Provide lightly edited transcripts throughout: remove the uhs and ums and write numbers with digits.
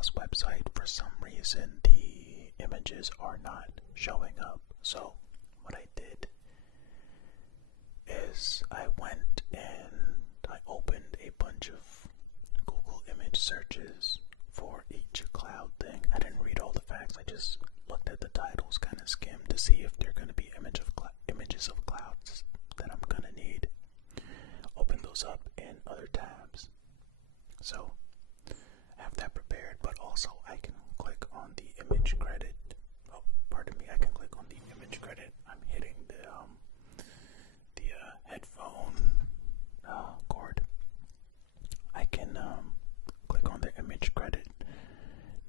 Floss website, for some reason the images are not showing up. So what I did is I went and I opened a bunch of Google image searches for each cloud thing. I didn't read all the facts, I just looked at the titles, kind of skimmed to see if there are going to be images of clouds that I'm going to need. Open those up in other tabs. So I have that prepared, but also I can click on the image credit. Oh, pardon me, I can click on the image credit. I'm hitting the headphone cord. I can click on the image credit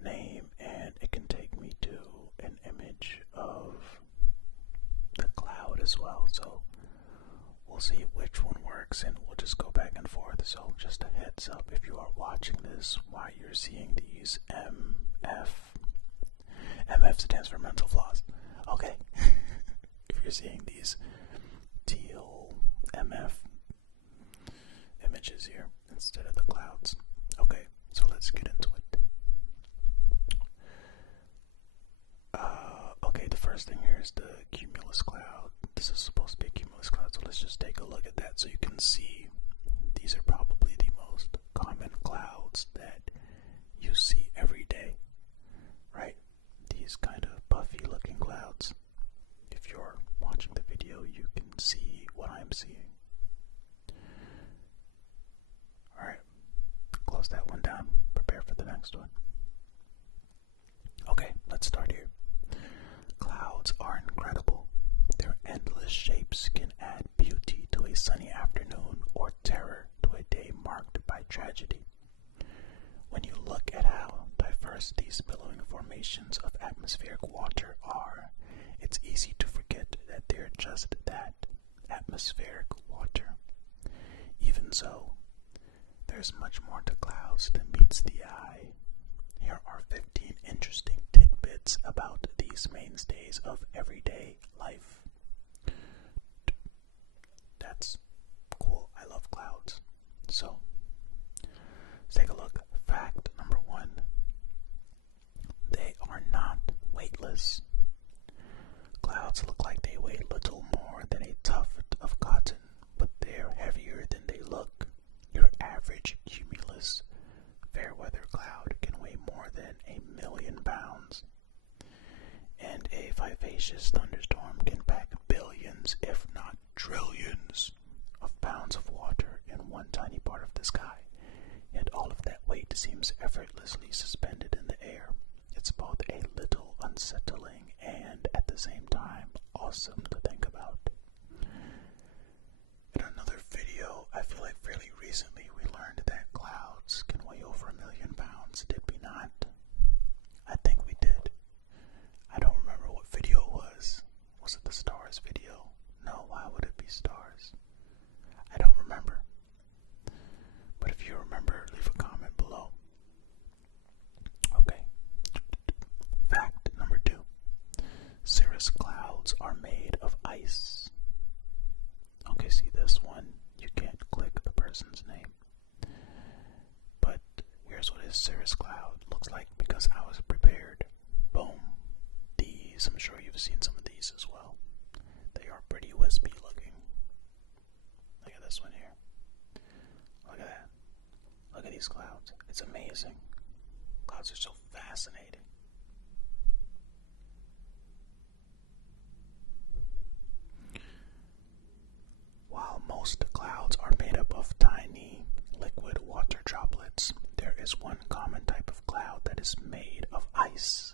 name and it can take me to an image of the cloud as well. So we'll see which one works and we'll just go back and forth. So just a heads up, if you are watching this while you're seeing these MF stands for mental floss. Okay. If you're seeing these teal MF images here instead of the clouds. Okay, so let's get into it. Okay, the first thing here is the cumulus cloud. This is supposed to be a cumulus cloud, so let's just take a look at that so you can see these are probably the most common clouds that you see every day, right? These kind of puffy looking clouds. If you're watching the video, you can see what I'm seeing. Alright, close that one down, prepare for the next one. Okay, let's start here. Clouds are incredible. Their endless shapes can add beauty to a sunny afternoon or terror to a day marked by tragedy. When you look at how diverse these billowing formations of atmospheric water are, it's easy to forget that they're just that, atmospheric water. Even so, there's much more to clouds than meets the eye. Here are 15 interesting tidbits about these mainstays of everyday life. That's cool. I love clouds. So, let's take a look. Fact number 1. They are not weightless. Clouds look like they weigh little more than a tuft of cotton, but they're heavier than they look. Your average cumulus fair-weather cloud can weigh more than 1,000,000 pounds, and a vivacious thunderstorm can pack billions, if not trillions, of pounds of water in one tiny part of the sky. Yet all of that weight seems effortlessly suspended in the air. It's both a little unsettling and, at the same time, awesome to think about. In another video, I feel like fairly recently, we learned that clouds can weigh over 1,000,000 pounds. Did we not? I think we did. I don't remember what video it was. Was it the stars video? No, why would it be stars? I don't remember. But if you remember, leave a comment below. Okay. Fact number 2. Cirrus clouds are made of ice. Okay, see this one, you can't click the person's name. But here's what his cirrus cloud looks like because I was prepared. Boom. These, I'm sure you've seen some of these as well. They are pretty wispy looking. Look at this one here. Look at that. Look at these clouds. It's amazing. Clouds are so fascinating. While most clouds are made up of tiny liquid water droplets, there is one common type of cloud that is made of ice,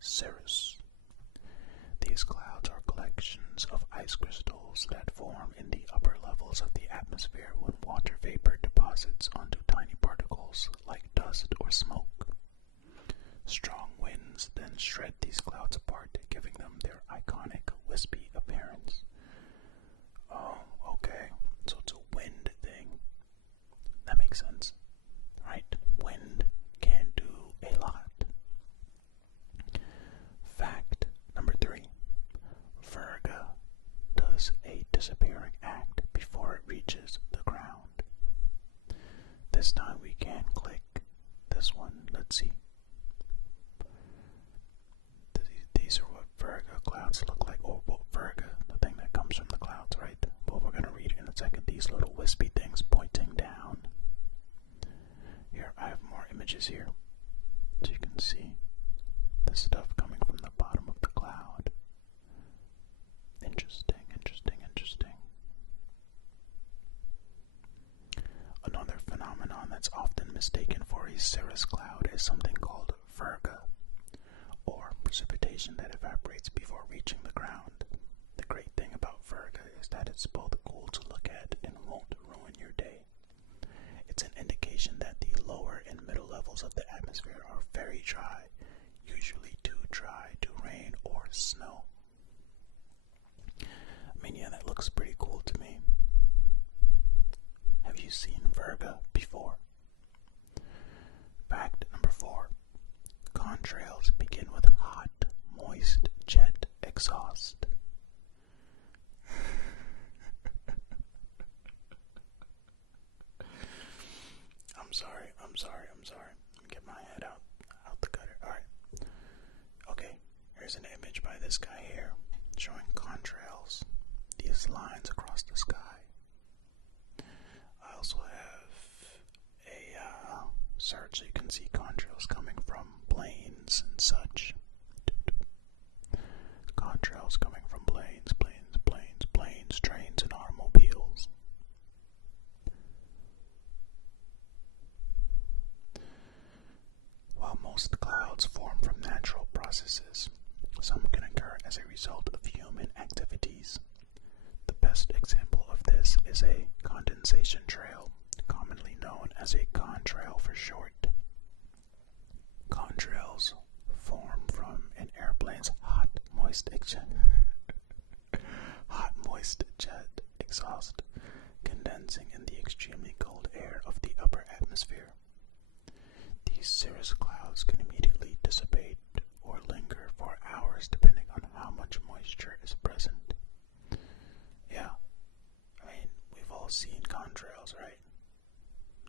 cirrus. These clouds are collections of ice crystals that form in the upper levels of the atmosphere when water vapor deposits onto tiny particles like dust or smoke. Strong winds then shred these clouds apart, giving them their iconic wispy appearance. Oh, okay. So it's a wind thing. That makes sense, right? Wind can do a lot. Fact number 3. Virga does a disappearing act before it reaches the ground. This time we can click this one. Let's see. Another phenomenon that's often mistaken for a cirrus cloud is something called virga, or precipitation that evaporates before reaching the ground. The great thing about virga is that it's both cool to look at and won't ruin your day. It's an indication that the lower and middle levels of the atmosphere are very dry, usually too dry to rain or snow. I mean, yeah, that looks pretty cool to me. Have you seen virga before? Fact number 4. Contrails begin with hot, moist jet exhaust. I'm sorry. Let me get my head out the gutter. Alright. Okay, here's an image by this guy here showing contrails, these lines across the sky. I also have a search so you can see contrails coming from planes and such. Contrails coming from planes, trains, and automobiles. While most clouds form from natural processes, some can occur as a result of human activities. The best example of this is a condensation trail, commonly known as a contrail for short. Contrails form from an airplane's hot, moist jet exhaust condensing in the extremely cold air of the upper atmosphere. These cirrus clouds can immediately dissipate or linger for hours depending on how much moisture is present. Yeah, I mean, we've all seen contrails, right?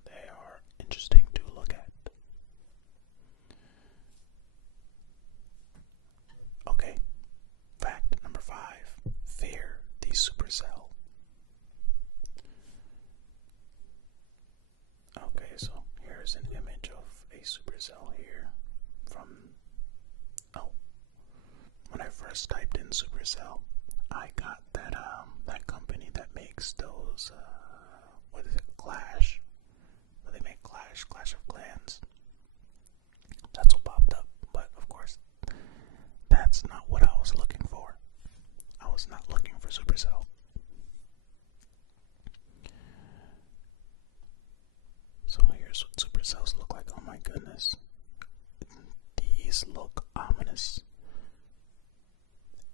They are interesting to look at. Okay, fact number 5. Fear the supercell. Okay, so here's an image of a supercell here from, when I first typed in supercell, I got that company that makes those, what is it, Clash? They make Clash of Clans. That's what popped up, but of course, that's not what I was looking for. I was not looking for supercell. So here's what supercells look like. Oh my goodness. These look ominous.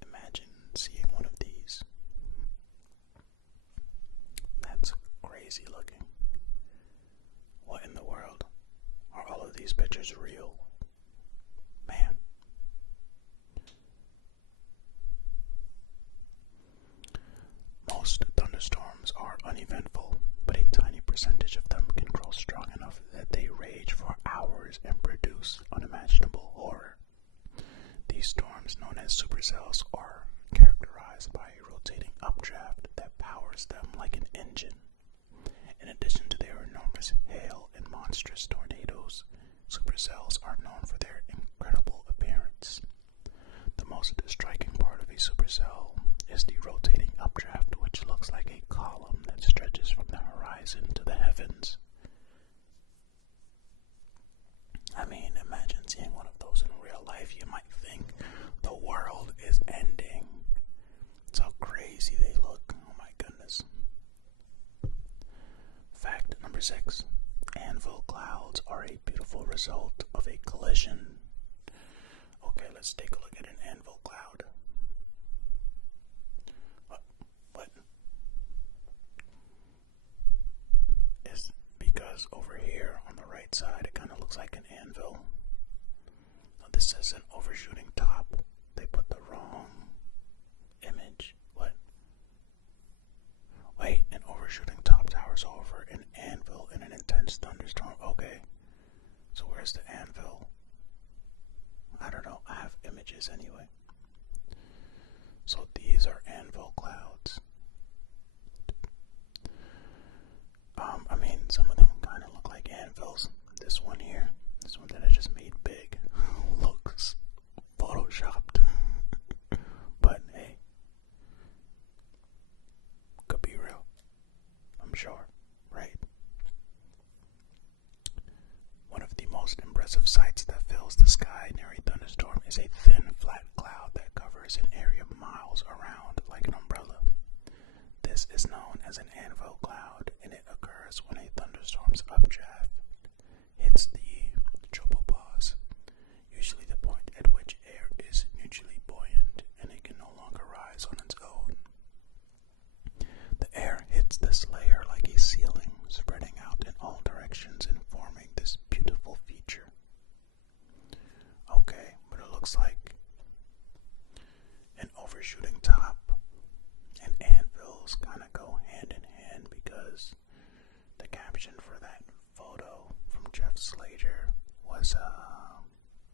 Imagine seeing one of these. That's crazy looking. What in the world? Are all of these pictures real? Man. Most thunderstorms are uneventful, but a tiny percentage of them can grow strong enough that they rage for hours and produce unimaginable horror. These storms, known as supercells, are characterized by a rotating updraft that powers them like an engine. In addition to their enormous hail and monstrous tornadoes, supercells are known for their incredible appearance. The most striking part of a supercell is the rotating updraft, which looks like a column that stretches from the horizon to the heavens. I mean, imagine seeing one of those in real life. You might think the world is ending. That's how crazy they look. Oh my goodness. Fact number 6. Anvil clouds are a beautiful result of a collision. Okay, let's take a look at an anvil cloud. What? Is because over here on the right side it kind of looks like an anvil. Now this says an overshooting top. They put the wrong image. What? Wait, an overshooting top towers over an anvil in an intense thunderstorm. Okay, so where's the anvil? I don't know. I have images anyway. So these are anvil clouds. I mean, some of them kind of look like anvils. This one here, this one that I just made big, looks photoshopped. But hey, could be real. I'm sure, right? series of sights that fills the sky near a thunderstorm is a thin, flat cloud that covers an area miles around like an umbrella. This is known as an ANVIL cloud, and it occurs when a thunderstorm's updraft hits the tropopause, usually the point at which air is neutrally buoyant and it can no longer rise on its own. The air hits this layer like a ceiling, spreading out in all directions and forming this beautiful feature. Okay, but it looks like an overshooting top and anvils kind of go hand in hand, because the caption for that photo from Jeff Slater was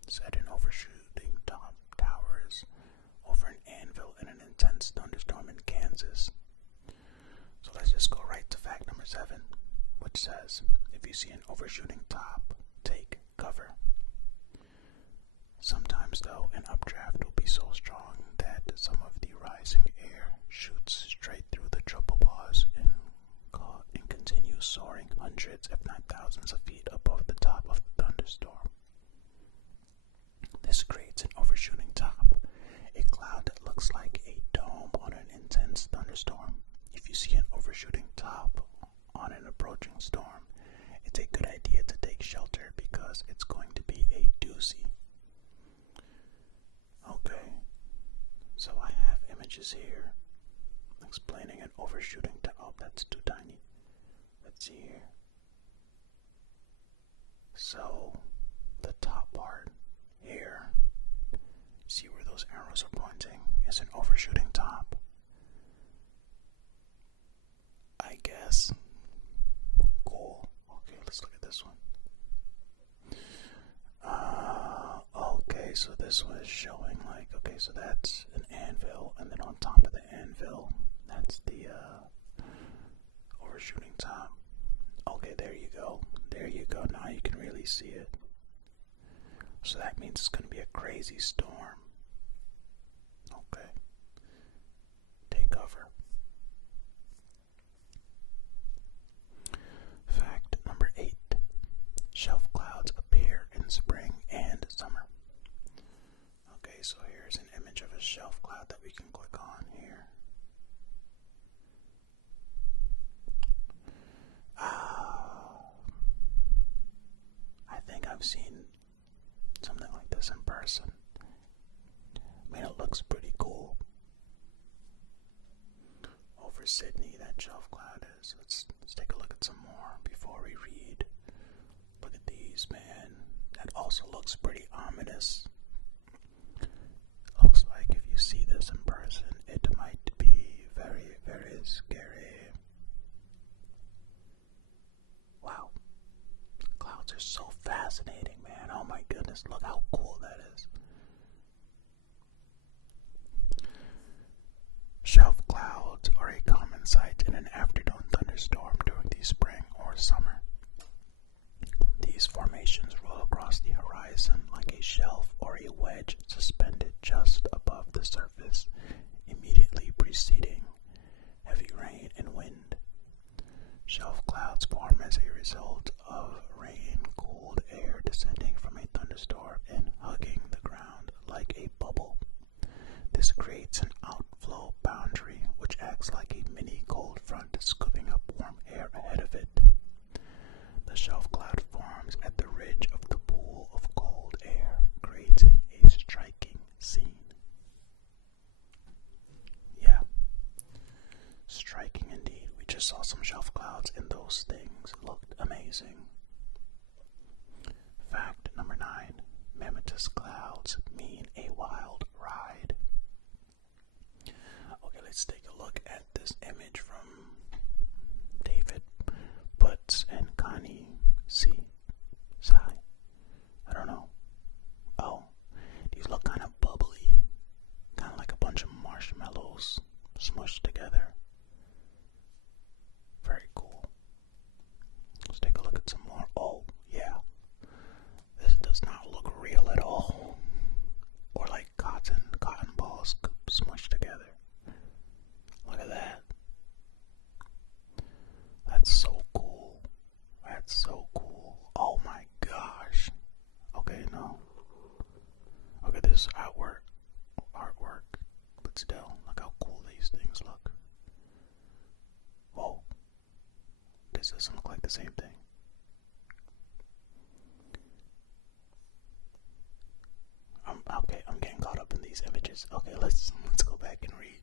said an overshooting top towers over an anvil in an intense thunderstorm in Kansas. So let's just go right to fact number 7, which says, if you see an overshooting top, take cover. Sometimes, though, an updraft will be so strong that some of the rising air shoots straight through the tropopause and continues soaring hundreds, if not thousands of feet above the top of the thunderstorm. This creates an overshooting top, a cloud that looks like a dome on an intense thunderstorm. If you see an overshooting top on an approaching storm, it's a good idea to take shelter because it's going to be a doozy. Okay, so I have images here explaining an overshooting top. Oh, that's too tiny. Let's see here. So, the top part here, see where those arrows are pointing, is an overshooting top. I guess. Cool. Okay, let's look at this one. Okay, so this one is showing like, okay, so that's an anvil, and then on top of the anvil, that's the overshooting top. Okay, there you go. There you go. Now you can really see it. So that means it's going to be a crazy storm. Okay. Take cover. Fact number 8. Shelf clouds appear in spring and summer. Okay, so here's an image of a shelf cloud that we can click on here. I think I've seen something like this in person. I mean, it looks pretty cool. Over Sydney, that shelf cloud is. Let's take a look at some more before we read. Look at these, man. That also looks pretty ominous. Looks like if you see this in person, it might be very, very scary. Wow. Clouds are so fascinating, man. Oh my goodness, look how cool that is. Shelf clouds are a common sight in an afternoon thunderstorm during the spring or summer. These formations roll across the horizon like a shelf or a wedge suspended just above the surface, immediately preceding heavy rain and wind. Shelf clouds form as a result of rain-cooled air descending from a thunderstorm and hugging the ground like a bubble. This creates an outflow boundary which acts like a mini cold front scooping up warm air ahead of it. The shelf cloud forms at the ridge of the pool of cold air, creating a striking scene. Yeah, striking indeed. We just saw some shelf clouds and those things looked amazing. Fact number 9. MAMMATUS clouds mean a wild ride. Okay, let's take a look at this image from David Butts and Connie C. Sai. I don't know. Oh, these look kind of bubbly. Kind of like a bunch of marshmallows smushed together. Very cool. Let's take a look at some more. Oh, yeah. This does not look real at all. Or like cotton balls smushed together. Look at that. this doesn't look like the same thing. Okay, I'm getting caught up in these images. Okay, let's go back and read.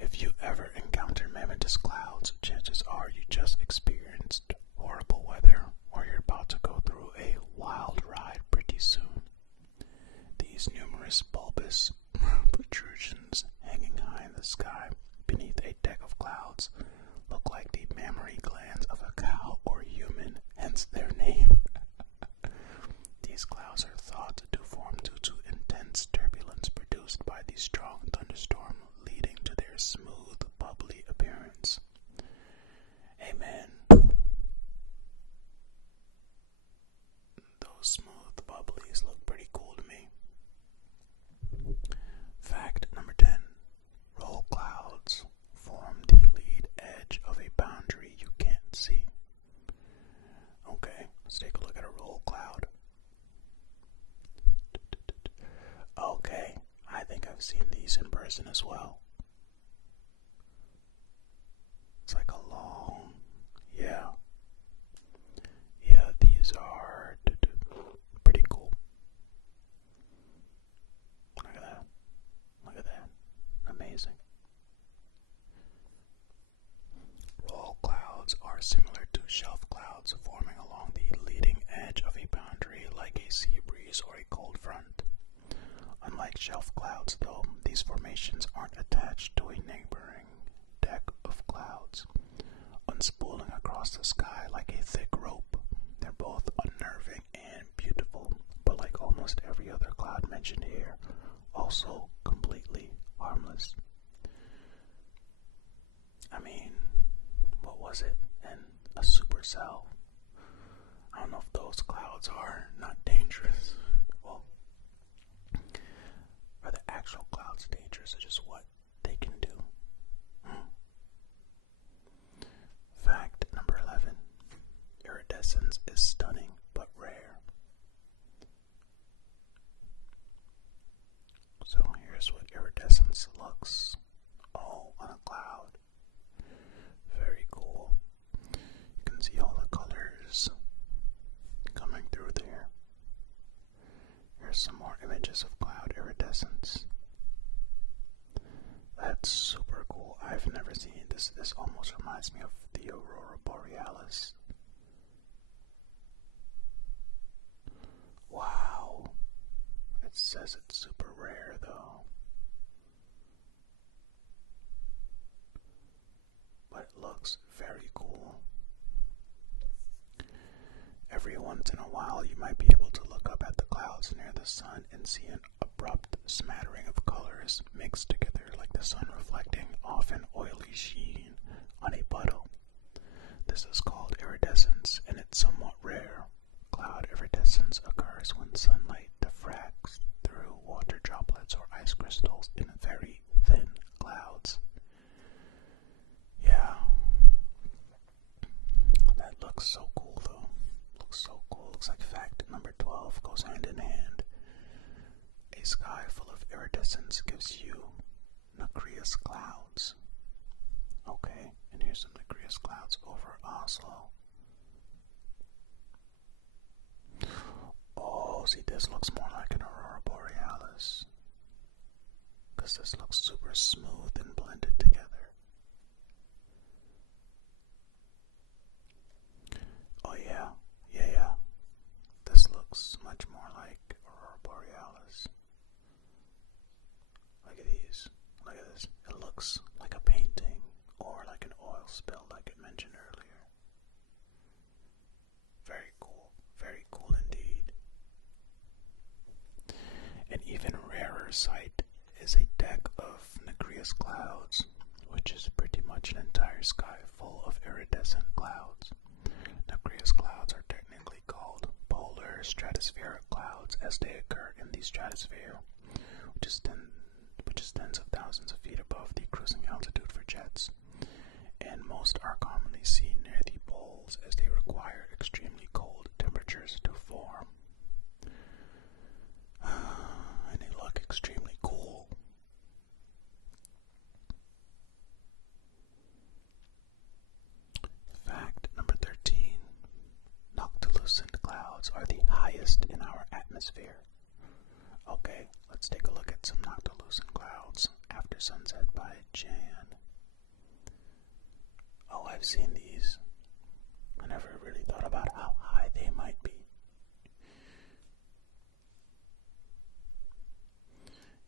If you ever encounter mammatus clouds, chances are you just experienced horrible weather, or you're about to go through a wild ride pretty soon. These numerous bulbous protrusions hanging high in the sky beneath a deck of clouds look like the mammary glands of a cow or human, hence their name. These clouds are thought to form due to intense turbulence produced by the strong thunderstorm, leading to their smooth, bubbly appearance. Amen. Those smooth bubblies look pretty cool to me. Fact number 10. Roll clouds form the lead edge of a boundary you can't see. Okay, let's take a look at a roll cloud. Okay, I think I've seen these in person as well. It's like a long, yeah, these are pretty cool. Look at that, amazing. Roll clouds are similar to shelf clouds, forming along the leading edge of a boundary like a sea breeze or a cold front. Unlike shelf clouds, though, these formations aren't attached to a neighboring deck of clouds, unspooling across the sky like a thick rope. They're both unnerving and beautiful, but like almost every other cloud mentioned here, also completely harmless. I mean, what was it? And a supercell. I don't know if those clouds are not dangerous. Well, are the actual clouds dangerous or just what they can do? Fact number 11. Iridescence is stunning but rare. So here's what iridescence looks on a cloud. Very cool. You can see all the colors coming through there. Here's some more images of cloud iridescence. That's super cool. I've never seen this. This almost reminds me of the aurora borealis. Wow. It says it's super rare though. But it looks very cool. Every once in a while you might be able to look up at the clouds near the sun and see an abrupt smattering of colors mixed together like the sun reflecting off an oily sheen on a puddle. This is called iridescence, and it's somewhat rare. Cloud iridescence occurs when sunlight diffracts through water droplets or ice crystals in very thin clouds. Yeah, that looks so cool though. Looks so cool. Looks like fact number 12 goes hand in hand. A sky full of iridescence gives you nacreous clouds. Okay, and here's some nacreous clouds over Oslo. Oh, see, this looks more like an aurora borealis, because this looks super smooth and blended together. Oh yeah. This looks much more like aurora borealis. Look at these. Look at this. It looks like a painting or like an oil spill like it mentioned earlier. Very cool. Very cool indeed. An even rarer sight is a deck of nacreous clouds, which is pretty much an entire sky full of iridescent clouds. Nacreous clouds are technically called polar stratospheric clouds as they occur in the stratosphere, which is tens of thousands of feet above the cruising altitude for jets, and most are commonly seen near the poles as they require extremely cold temperatures to form. And they look extremely cool. atmosphere. Okay, let's take a look at some noctilucent clouds after sunset by Jan. Oh, I've seen these. I never really thought about how high they might be.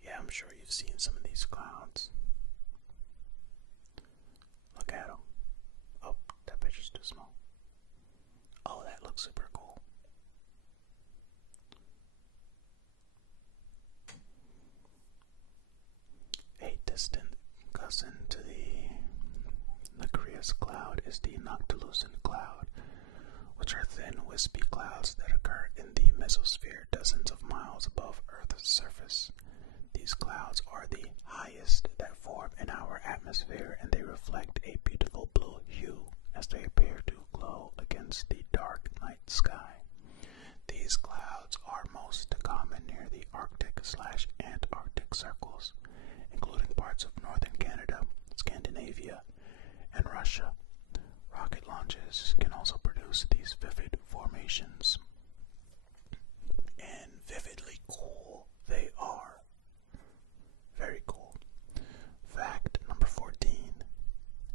Yeah, I'm sure you've seen some of these clouds. Look at them. Oh, that picture's too small. Oh, that looks super cool. A distant cousin to the NACREOUS cloud is the noctilucent cloud, which are thin, wispy clouds that occur in the mesosphere dozens of miles above Earth's surface. These clouds are the highest that form in our atmosphere, and they reflect a beautiful blue hue as they appear to glow against the dark night sky. These clouds are most common near the Arctic/Antarctic circles, including parts of northern Canada, Scandinavia, and Russia. Rocket launches can also produce these vivid formations. And vividly cool they are. Very cool. Fact number 14.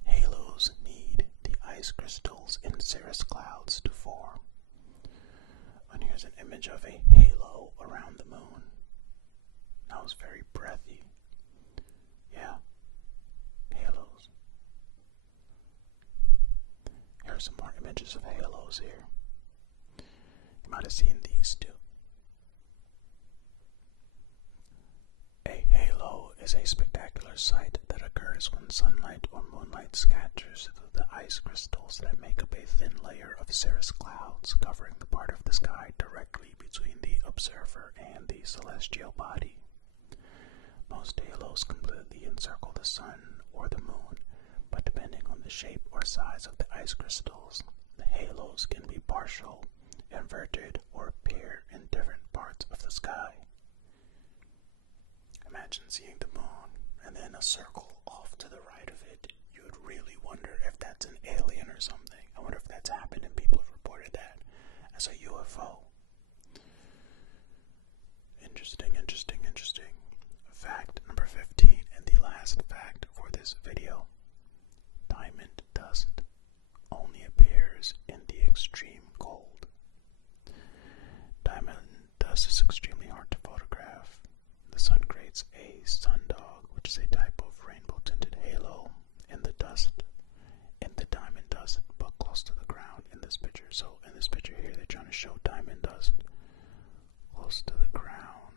Halos need the ice crystals in cirrus clouds to form. And here's an image of a halo around the moon. That was very breathy. Yeah. Halos. Here are some more images of halos here. You might have seen these too. A halo is a spectacular sight that occurs when sunlight or moonlight scatters through the ice crystals that make up a thin layer of cirrus clouds covering the part of the sky directly between the observer and the celestial body. Most halos completely encircle the sun or the moon, but depending on the shape or size of the ice crystals, the halos can be partial, inverted, or appear in different parts of the sky. Imagine seeing the moon and then a circle off to the right of it. You would really wonder if that's an alien or something. I wonder if that's happened and people have reported that as a UFO. Interesting. Fact number 15, and the last fact for this video. Diamond dust only appears in the extreme cold. Diamond dust is extremely hard to photograph. The sun creates a sundog, which is a type of rainbow-tinted halo in the diamond dust, but close to the ground in this picture. So in this picture here, they're trying to show diamond dust close to the ground.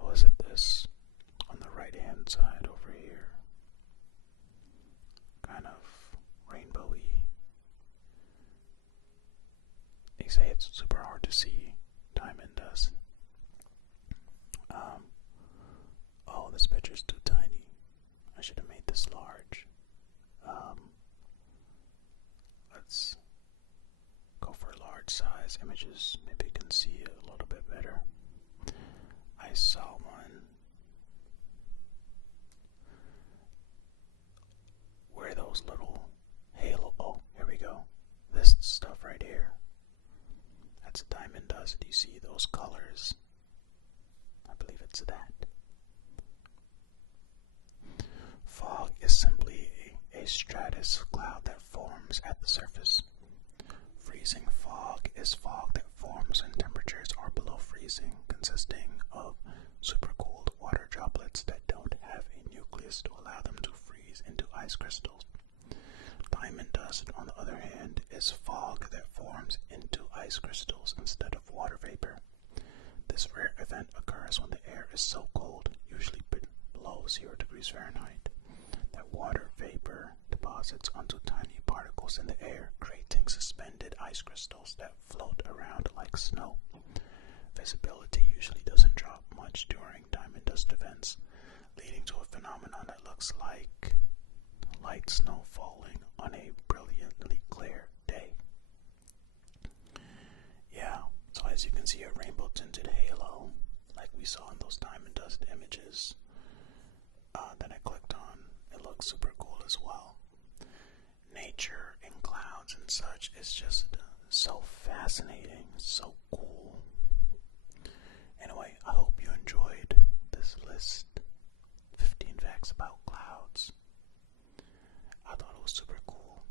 Oh, is it this on the right-hand side over here? Kind of rainbowy. They say it's super hard to see diamond dust. Oh, this picture's too tiny. I should have made this large. Let's go for large size images. Maybe you can see it a little bit better. I saw one where those little halo. Oh, here we go. This stuff right here. That's diamond dust. Do you see those colors? I believe it's that. Fog is simply a stratus cloud that forms at the surface. Freezing fog is fog that forms when temperatures are below freezing, consisting of supercooled water droplets that don't have a nucleus to allow them to freeze into ice crystals. Diamond dust, on the other hand, is fog that forms into ice crystals instead of water vapor. This rare event occurs when the air is so cold, usually below 0 degrees Fahrenheit, that water vapor deposits onto tiny particles in the air, creating suspended ice crystals that float around like snow. Visibility usually doesn't drop much during diamond dust events, leading to a phenomenon that looks like light snow falling on a brilliantly clear day. Yeah, so as you can see, a rainbow-tinted halo, like we saw in those diamond dust images that I clicked on. It looks super cool as well. Nature and clouds and such is just so fascinating, so cool. Anyway, I hope you enjoyed this list. 15 facts about clouds. I thought it was super cool.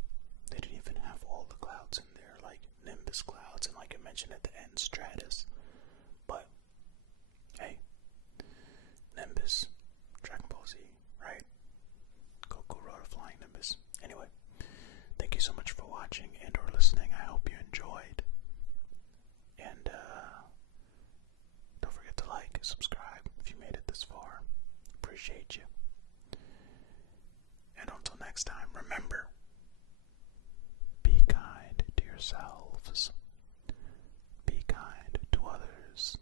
They didn't even have all the clouds in there, like nimbus clouds and, like I mentioned at the end, stratus. But hey, nimbus, Dragon Ball Z, right? Goku rode a flying nimbus. Anyway, thank you so much for watching and or listening. I hope you enjoyed. And don't forget to like, subscribe if you made it this far. Appreciate you. And until next time, remember, be kind to yourselves. Be kind to others.